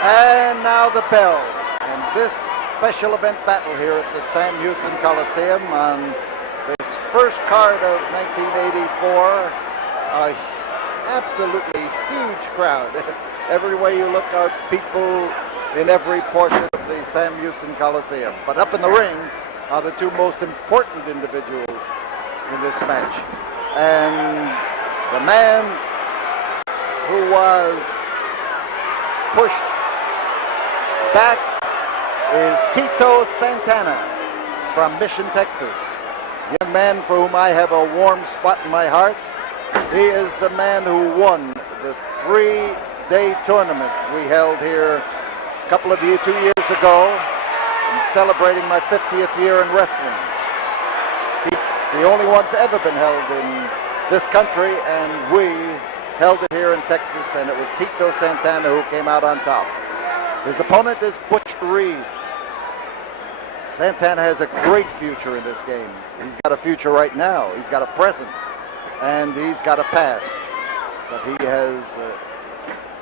And now the bell. And this special event battle here at the Sam Houston Coliseum on this first card of 1984. Absolutely huge crowd. Every way you look out, people in every portion of the Sam Houston Coliseum. But up in the ring are the two most important individuals in this match. And the man who was pushed back is Tito Santana from Mission, Texas. Young man for whom I have a warm spot in my heart. He is the man who won the 3-day tournament we held here a couple of 2 years ago. I'm celebrating my 50th year in wrestling. It's the only one that's ever been held in this country, and we held it here in Texas, and it was Tito Santana who came out on top. His opponent is Butch Reed. Santana has a great future in this game. He's got a future right now. He's got a present, and he's got a past. But he has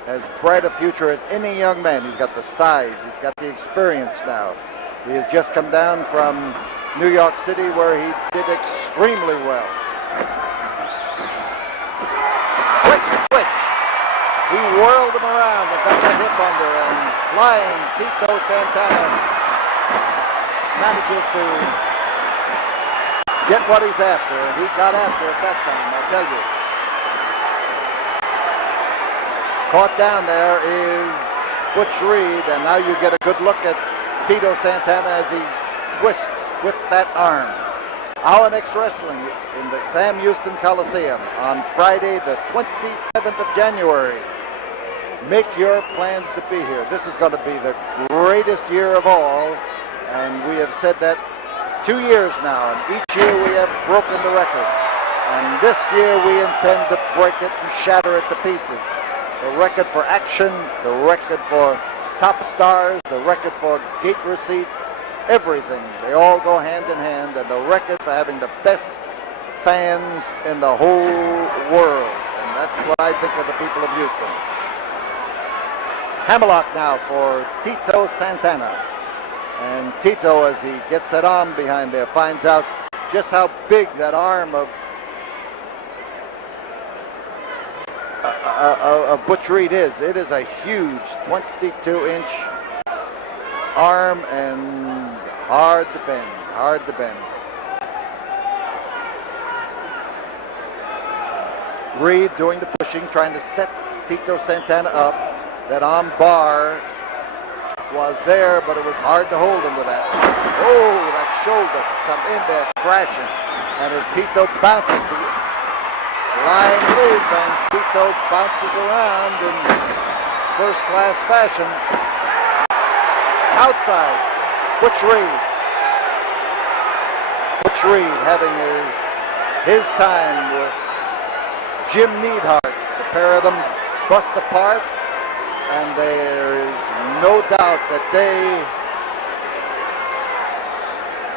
as bright a future as any young man. He's got the size. He's got the experience now. He has just come down from New York City, where he did extremely well. Quick switch. He whirled him around and got that hip under, and flying Tito Santana manages to get what he's after, and he got after it that time, I tell you. Caught down there is Butch Reed, and now you get a good look at Tito Santana as he twists with that arm. Onyx Wrestling in the Sam Houston Coliseum on Friday, the 27th of January. Make your plans to be here. This is going to be the greatest year of all, and we have said that 2 years now, and each year we have broken the record. And this year we intend to break it and shatter it to pieces. The record for action, the record for top stars, the record for gate receipts, everything. They all go hand in hand, and the record for having the best fans in the whole world. And that's what I think of the people of Houston. Hammerlock now for Tito Santana. And Tito, as he gets that arm behind there, finds out just how big that arm of Butch Reed is. It is a huge 22-inch arm and hard to bend, hard to bend. Reed doing the pushing, trying to set Tito Santana up. That arm bar was there, but it was hard to hold him with that. Oh, that shoulder come in there crashing. And as Tito bounces, flying leap, and Tito bounces around in first-class fashion. Outside, Butch Reed. Butch Reed having his time with Jim Neidhart. The pair of them bust apart, and there is no doubt that they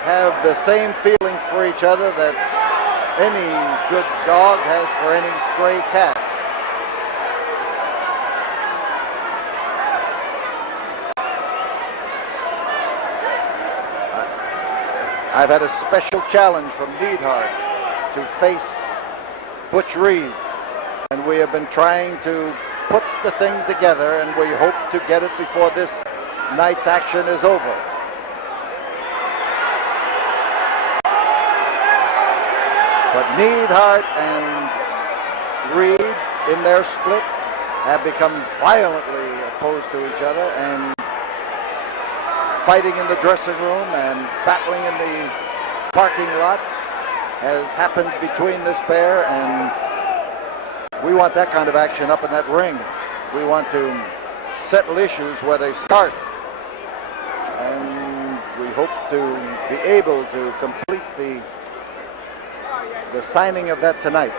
have the same feelings for each other that any good dog has for any stray cat. I've had a special challenge from Neidhart to face Butch Reed, and we have been trying to put the thing together, and we hope to get it before this night's action is over. But Neidhart and Reed in their split have become violently opposed to each other, and fighting in the dressing room and battling in the parking lot has happened between this pair, and we want that kind of action up in that ring. We want to settle issues where they start, and we hope to be able to complete the signing of that tonight.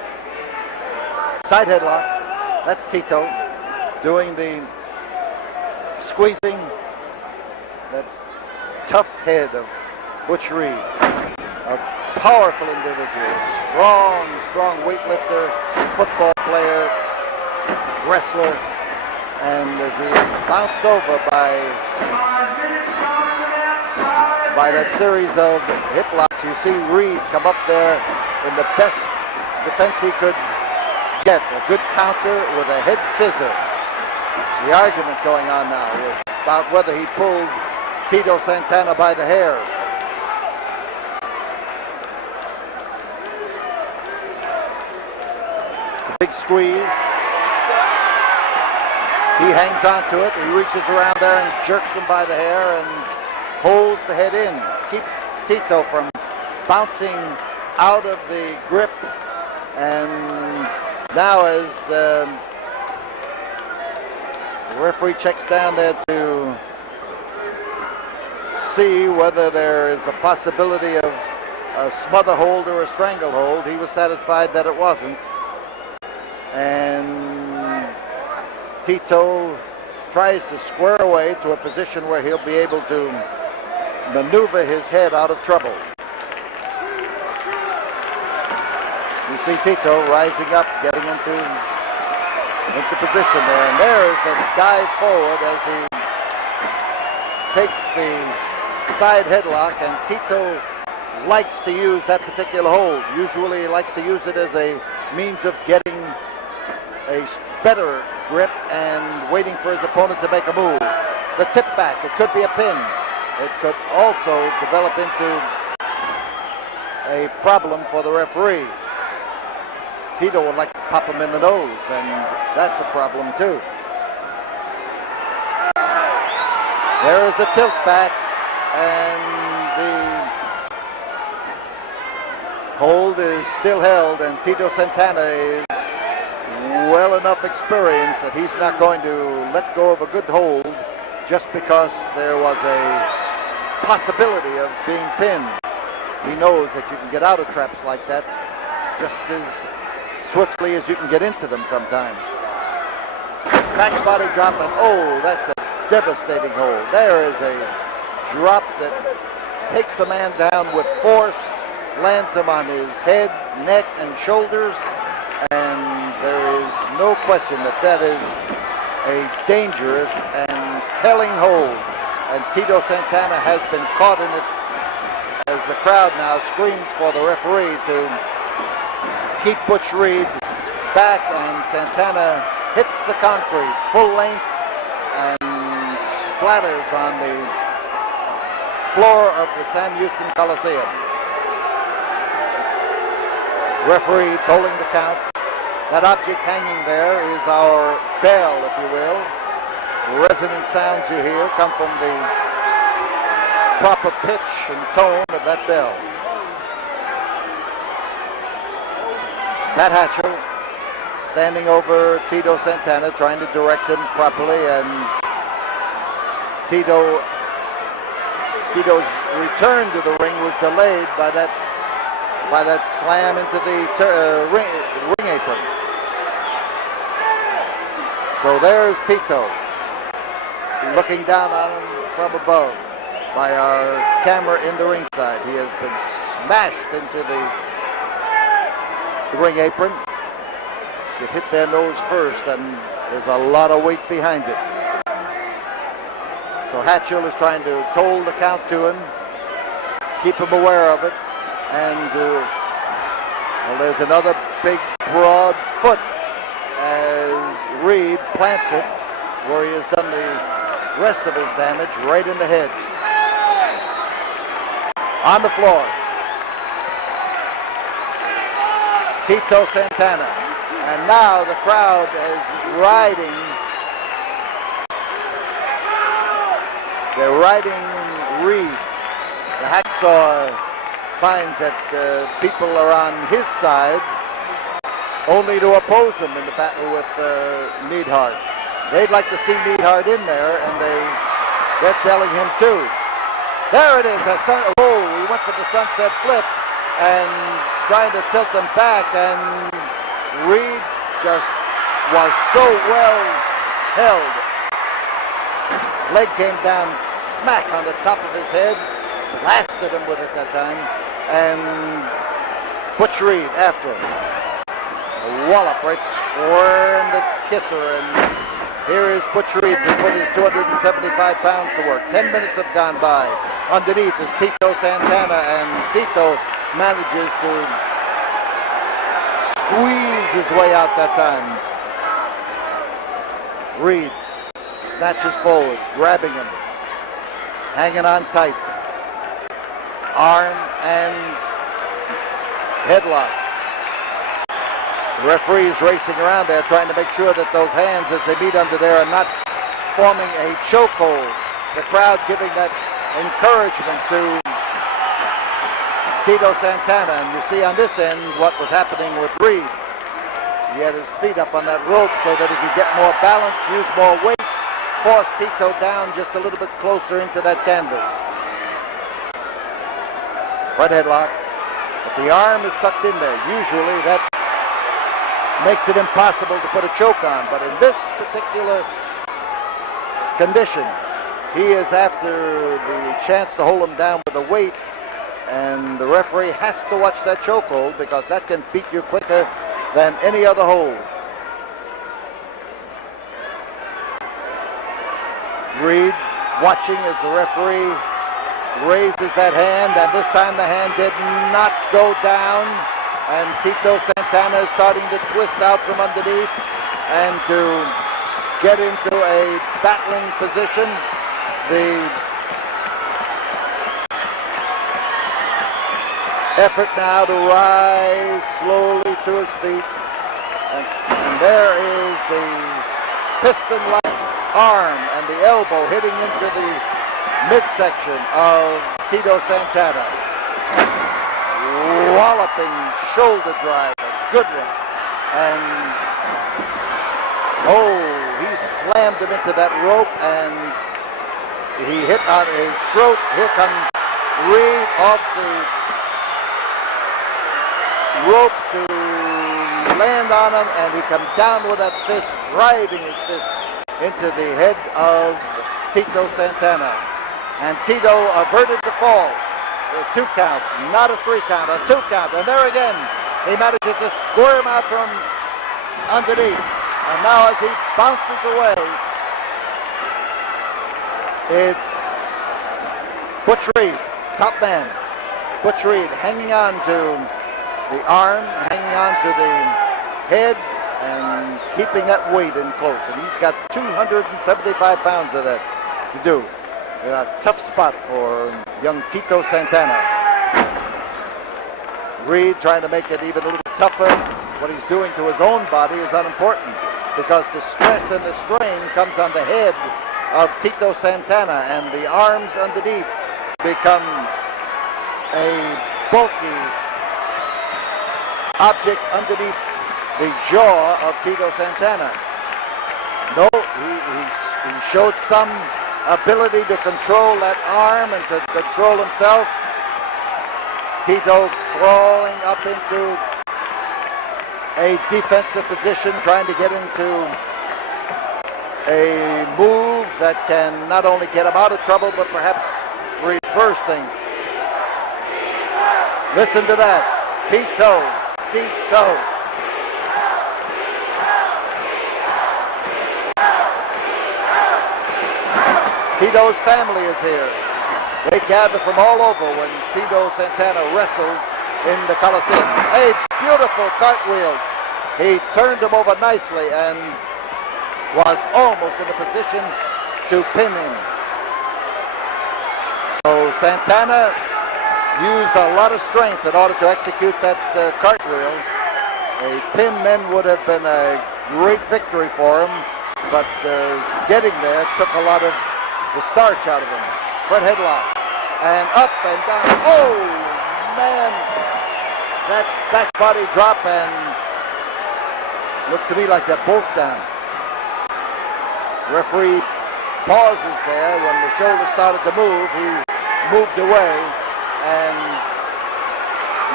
Side headlock, that's Tito doing the squeezing that tough head of Butch Reed. A powerful individual, strong weightlifter, football player, wrestler, And as he is bounced over by that series of hip locks, you see Reed come up there in the best defense he could get. A good counter with a head scissor. The argument going on now about whether he pulled Tito Santana by the hair. A big squeeze. He hangs on to it. He reaches around there and jerks him by the hair and holds the head in. Keeps Tito from bouncing out of the grip. And now as the referee checks down there to see whether there is the possibility of a smother hold or a strangle hold, he was satisfied that it wasn't. And Tito tries to square away to a position where he'll be able to maneuver his head out of trouble. You see Tito rising up, getting into position there, and there's the dive forward as he takes the side headlock, and Tito likes to use that particular hold. Usually he likes to use it as a means of getting a better grip and waiting for his opponent to make a move. The tip back, it could be a pin. It could also develop into a problem for the referee. Tito would like to pop him in the nose, and that's a problem too. There is the tilt back, and the hold is still held, and Tito Santana is well enough experienced that he's not going to let go of a good hold just because there was a possibility of being pinned. He knows that you can get out of traps like that just as swiftly as you can get into them sometimes. Back body drop, and oh, that's a devastating hold. There is a drop that takes a man down with force, lands him on his head, neck, and shoulders, and there is no question that that is a dangerous and telling hold. And Tito Santana has been caught in it as the crowd now screams for the referee to keep Butch Reed back, and Santana hits the concrete full length and splatters on the floor of the Sam Houston Coliseum. Referee tolling the count. That object hanging there is our bell, if you will. The resonant sounds you hear come from the proper pitch and tone of that bell. Pat Hatchell standing over Tito Santana, trying to direct him properly, and Tito's return to the ring was delayed by that slam into the ring apron. So there's Tito looking down on him from above by our camera in the ringside. He has been smashed into the ring apron. It hit their nose first, and there's a lot of weight behind it. So Hatchell is trying to toll the count to him, keep him aware of it, and well, there's another big broad foot as Reed plants it where he has done the rest of his damage, right in the head. On the floor, Tito Santana, and now the crowd is riding. They're riding Reed. The hacksaw finds that people are on his side only to oppose him in the battle with Neidhart. They'd like to see Neidhart in there, and they're telling him too. There it is. He went for the sunset flip and trying to tilt him back, and Reed just was so well held. Leg came down smack on the top of his head, blasted him with it that time, and Butch Reed after him. A wallop right square in the kisser, and Here is Butch Reed to put his 275 pounds to work. 10 minutes have gone by. Underneath is Tito Santana, and Tito manages to squeeze his way out that time. Reed snatches forward, grabbing him, hanging on tight. Arm and headlock. The referee is racing around there trying to make sure that those hands as they meet under there are not forming a chokehold. The crowd giving that encouragement to Tito Santana. And you see on this end what was happening with Reed. He had his feet up on that rope so that he could get more balance, use more weight, force Tito down just a little bit closer into that canvas. Front headlock. But the arm is tucked in there. Usually that makes it impossible to put a choke on, but in this particular condition, he is after the chance to hold him down with a weight, and the referee has to watch that chokehold because that can beat you quicker than any other hold. Reed watching as the referee raises that hand, and this time the hand did not go down. And Tito Santana is starting to twist out from underneath and to get into a battling position. The effort now to rise slowly to his feet. And there is the piston-like arm and the elbow hitting into the midsection of Tito Santana. Walloping shoulder drive, a good one. And he slammed him into that rope and he hit on his throat. Here comes Reed off the rope to land on him, and he comes down with that fist, driving his fist into the head of Tito Santana. And Tito averted the fall. A 2 count, not a 3 count, a 2 count. And there again, he manages to squirm out from underneath. And now as he bounces away, it's Butch Reed, top man. Butch Reed hanging on to the arm, hanging on to the head, and keeping that weight in close. And he's got 275 pounds of that to do. A tough spot for young Tito Santana. Reed trying to make it even a little tougher. What he's doing to his own body is unimportant because the stress and the strain comes on the head of Tito Santana, and the arms underneath become a bulky object underneath the jaw of Tito Santana. No, he showed some ability to control that arm and to control himself. Tito crawling up into a defensive position, trying to get into a move that can not only get him out of trouble, but perhaps reverse things. Listen to that. Tito. Tito's family is here. They gather from all over when Tito Santana wrestles in the Coliseum. A beautiful cartwheel. He turned him over nicely and was almost in a position to pin him. So Santana used a lot of strength in order to execute that cartwheel. A pin then would have been a great victory for him, but getting there took a lot of the starch out of him. Front headlock. And up and down. Oh, man. That back body drop, and looks to me like they're both down. Referee pauses there. When the shoulder started to move, he moved away. And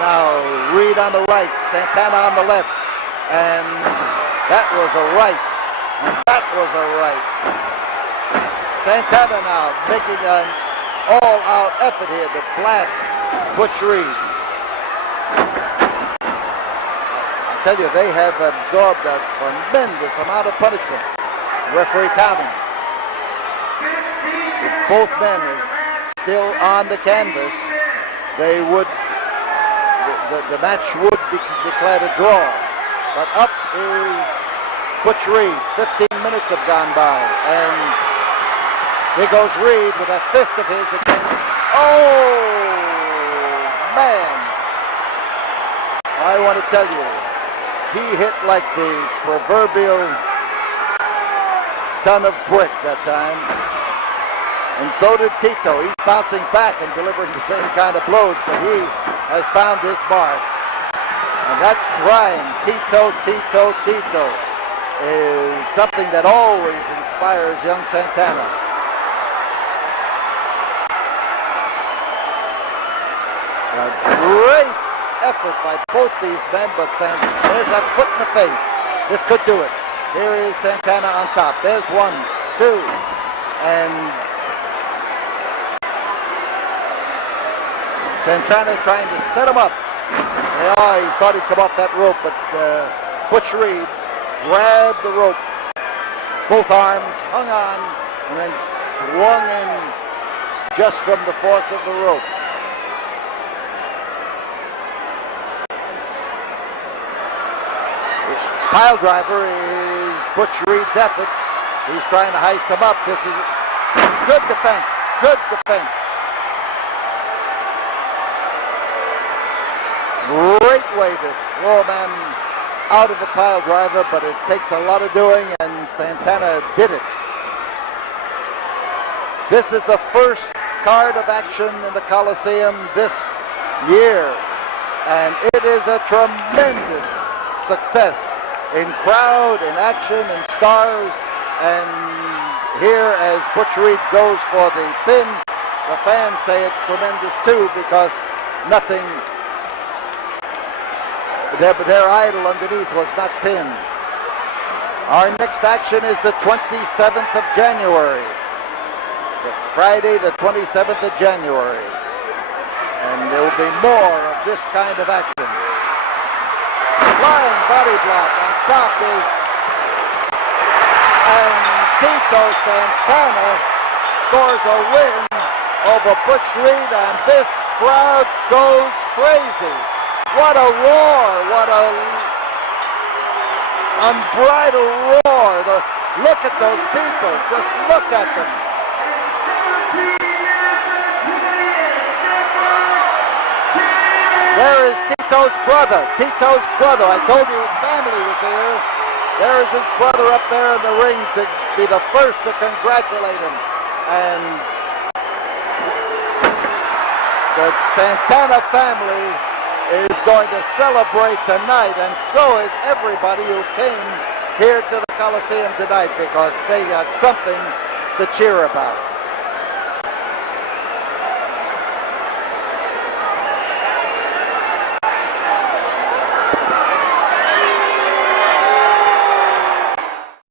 now Reed on the right, Santana on the left. And that was a right. And that was a right. Santana now making an all-out effort here to blast Butch Reed. I tell you, they have absorbed a tremendous amount of punishment. Referee counting. If both men are still on the canvas, they would, the match would be declared a draw. But up is Butch Reed. 15 minutes have gone by, and here goes Reed with a fist of his again. Oh, man. I want to tell you, he hit like the proverbial ton of brick that time. And so did Tito. He's bouncing back and delivering the same kind of blows, but he has found his mark. And that crying, Tito, Tito, Tito, is something that always inspires young Santana. A great effort by both these men, but there's that foot in the face. This could do it. Here is Santana on top. There's 1, 2, and Santana trying to set him up. Yeah, he thought he'd come off that rope, but Butch Reed grabbed the rope, both arms, hung on, and then swung in just from the force of the rope. The pile driver is Butch Reed's effort. He's trying to heist him up. This is good defense, good defense. Great way to throw a man out of a pile driver, but it takes a lot of doing, and Santana did it. This is the first card of action in the Coliseum this year, and it is a tremendous success in crowd, in action, in stars, and here as Butch Reed goes for the pin, the fans say it's tremendous too, because nothing, their idol underneath was not pinned. Our next action is the 27th of January. The Friday, the 27th of January. And there will be more of this kind of action. Flying body block on top is, and Tito Santana scores a win over Butch Reed, and this crowd goes crazy. What a roar, what a unbridled roar. Look at those people, just look at them. There is Tito's brother, I told you his family was here. There is his brother up there in the ring to be the first to congratulate him. And the Santana family is going to celebrate tonight, and so is everybody who came here to the Coliseum tonight, because they got something to cheer about.